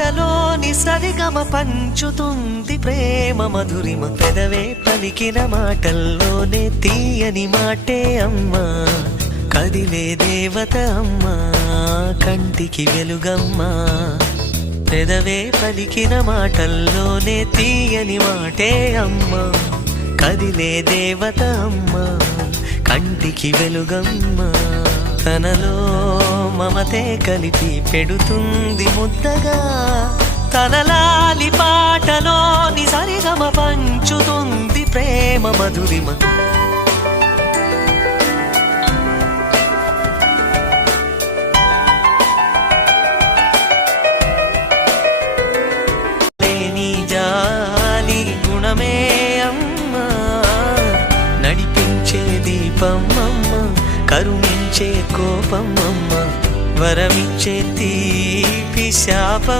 పాటలోని సరిగమ పంచుతుంది ప్రేమ మధురిమ. పెదవే పలికిన మాటల్లోనే తీయని మాటే అమ్మా, కదిలే దేవత అమ్మా, కంటికి వెలుగమ్మా. పెదవే పలికిన మాటల్లోనే తీయని మాటే అమ్మా, కదిలే దేవత అమ్మా, కంటికి వెలుగమ్మా. తనలో మమతే కలిపి పెడుతుంది ముద్దగా, తనలాలి పాటలోని సరిగమ పంచుతుంది ప్రేమ మధురిమ. లేని జాలి గుణమే అమ్మా, నడిపించే దీపం అమ్మ, కరుణించే కోపం అమ్మ, వరమిచ్చే తీపి శాపం